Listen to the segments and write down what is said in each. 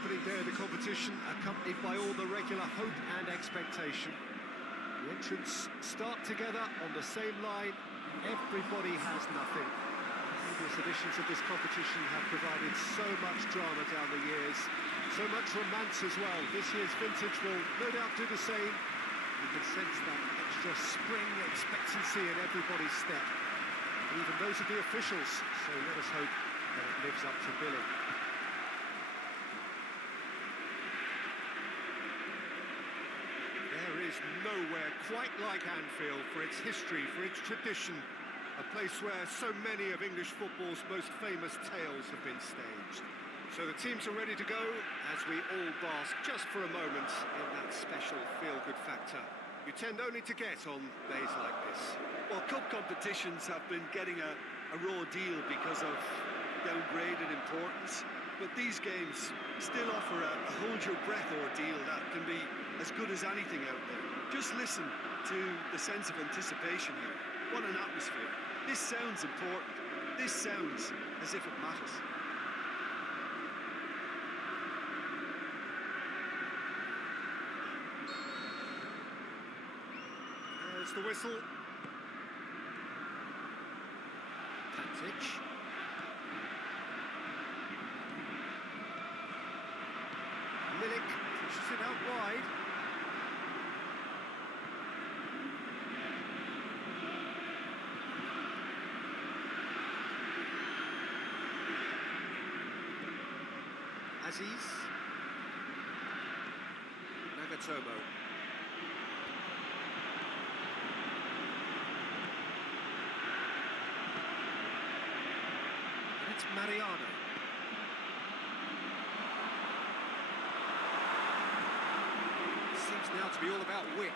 opening day of the competition, accompanied by all the regular hope and expectation. The entrants start together on the same line. Everybody has nothing. Previous editions of this competition have provided so much drama down the years, so much romance as well. This year's vintage will no doubt do the same. You can sense that extra spring expectancy in everybody's step, even those of the officials, so let us hope that it lives up to billing. There is nowhere quite like Anfield for its history, for its tradition, a place where so many of English football's most famous tales have been staged. So the teams are ready to go as we all bask just for a moment in that special feel-good factor you tend only to get on days like this. Well, cup competitions have been getting a raw deal because of downgraded importance, but these games still offer a hold-your-breath ordeal that can be as good as anything out there. Just listen to the sense of anticipation here. What an atmosphere. This sounds important. This sounds as if it matters. There's the whistle. Tadic. Milik pushes it out wide. Aziz. Nagatomo. And it's Mariano. Seems now to be all about width.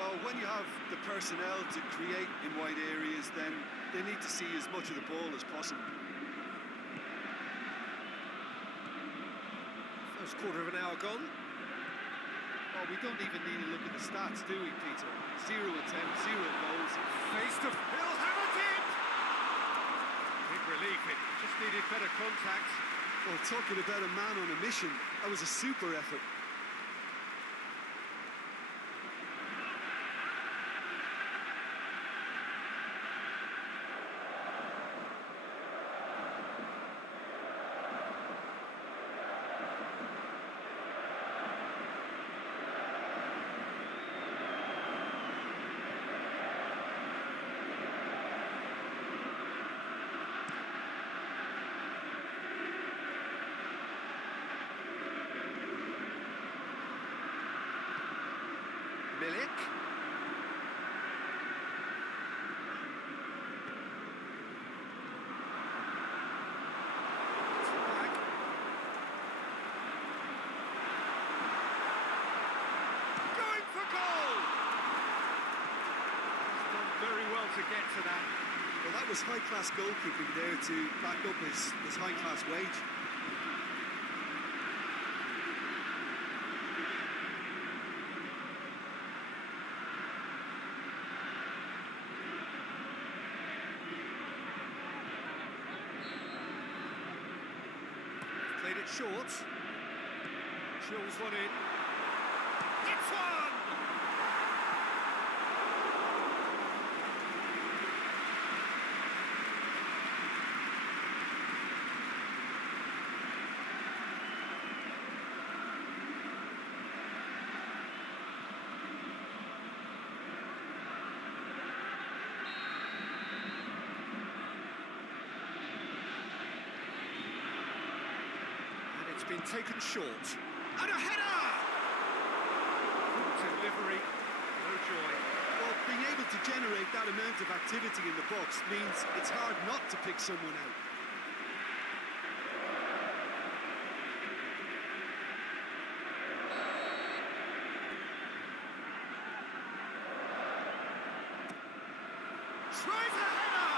Well, when you have the personnel to create in wide areas, then they need to see as much of the ball as possible. First quarter of an hour gone. Oh, we don't even need to look at the stats, do we, Peter? 0 attempts, 0 goals. Face to Phil Hamilton! Big relief, it just needed better contact. Well, talking about a man on a mission, that was a super effort. Milik. Back. Going for goal! He's done very well to get to that. Well, that was high-class goalkeeping there to back up his high-class wage. Played it short. Chills one in. It's one! It's been taken short. And a header! Delivery, no joy. Well, being able to generate that amount of activity in the box means it's hard not to pick someone out. Tries a header!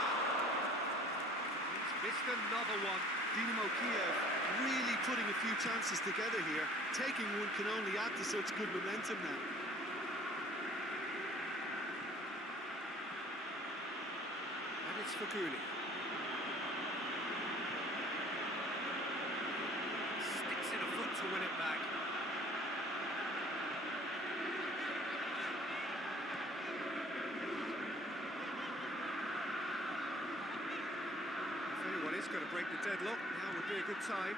He's missed another one. Dinamo Kiev really putting a few chances together here. Taking one can only add to such good momentum now. And it's Faguli. Sticks in a foot to win deadlock. Now would be a good time.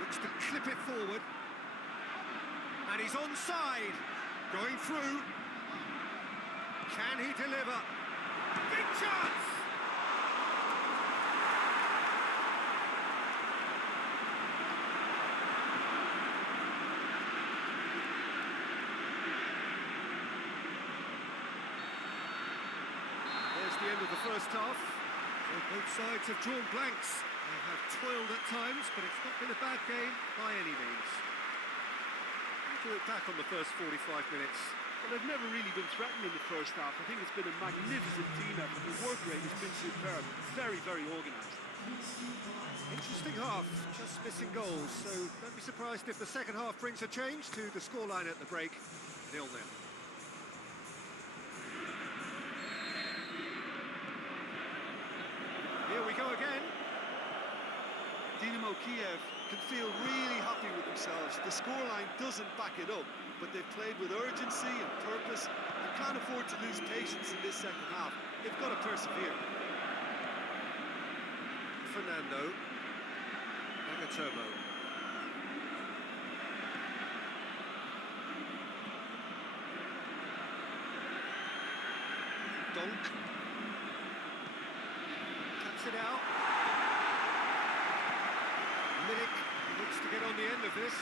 Looks to clip it forward. And he's onside. Going through. Can he deliver? Big chance! There's the end of the first half. So both sides have drawn blanks. They have toiled at times, but it's not been a bad game by any means. How do you look back on the first 45 minutes? Well, they've never really been threatened in the first half. I think it's been a magnificent team effort. The work rate has been superb. Very, very organised. Interesting half, just missing goals, so don't be surprised if the second half brings a change to the scoreline at the break, 0-0. Here we go again. Dinámo Kiev can feel really happy with themselves. The scoreline doesn't back it up, but they've played with urgency and purpose and can't afford to lose patience in this second half. They've got to persevere. Fernando. Gattuso. Donk. Cuts it out. Milik looks to get on the end of this.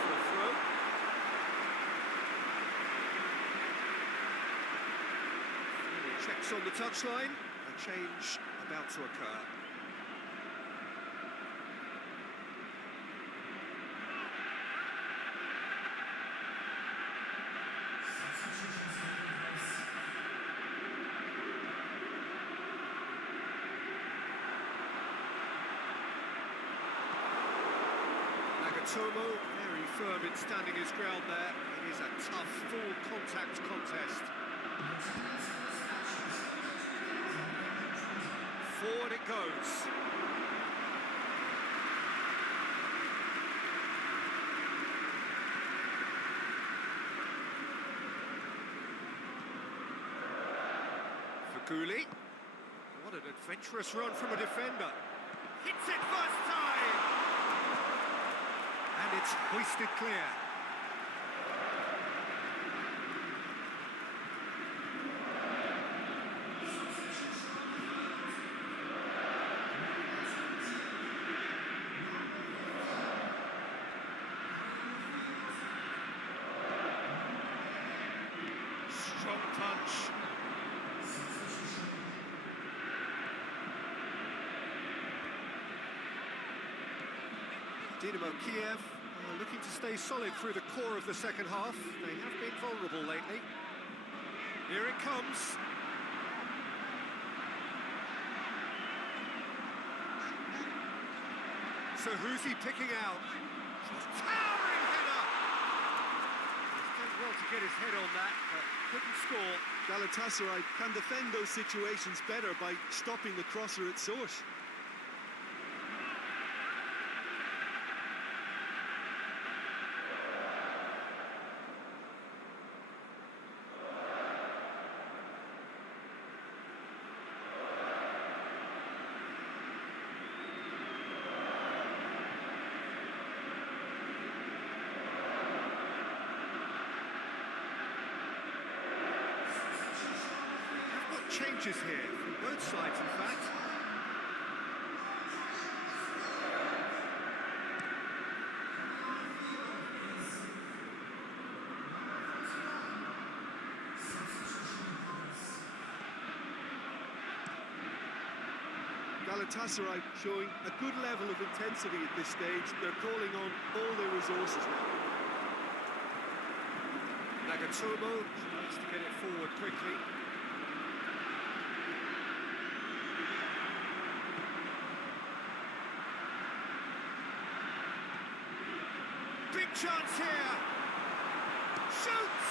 For a throw. Checks on the touchline. A change about to occur. Tomo, very firm in standing his ground there. It is a tough, full-contact contest. Forward it goes. Faguli. What an adventurous run from a defender. Hits it first time! And it's hoisted clear. Strong punch. Dinamo Kiev looking to stay solid through the core of the second half. They have been vulnerable lately. Here it comes. So who's he picking out? Towering header! He's done well to get his head on that, but couldn't score. Галатасарай can defend those situations better by stopping the crosser at source. Changes here from both sides, in fact. Galatasaray showing a good level of intensity at this stage. They're calling on all their resources now. Nagatomo tries to get it forward quickly. Big chance here. Shoots!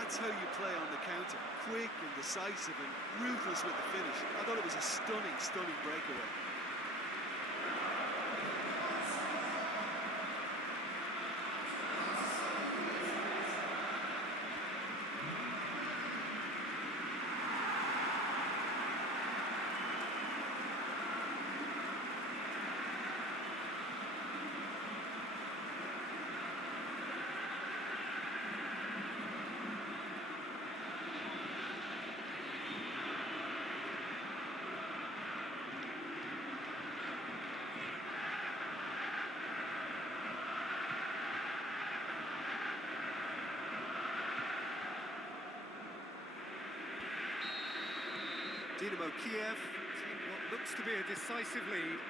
That's how you play on the counter. Quick and decisive and ruthless with the finish. I thought it was a stunning, stunning breakaway. Dinámo Kiev take what looks to be a decisive lead.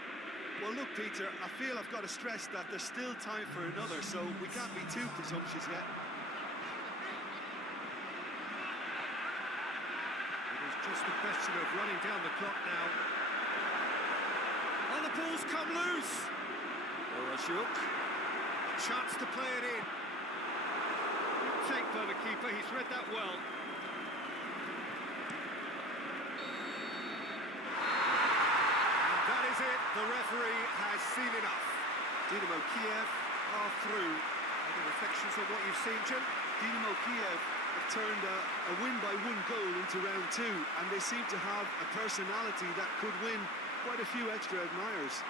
Well, look, Peter, I feel I've got to stress that there's still time for another, so we can't be too presumptuous yet. It is just a question of running down the clock now. Oh, the ball's come loose. Orashuk, a chance to play it in. Good take by the keeper, he's read that well. That is it, the referee has seen enough. Dinámo Kiev are through. Any reflections on what you've seen, Jim? Dinámo Kiev have turned a win by one goal into round two, and they seem to have a personality that could win quite a few extra admirers.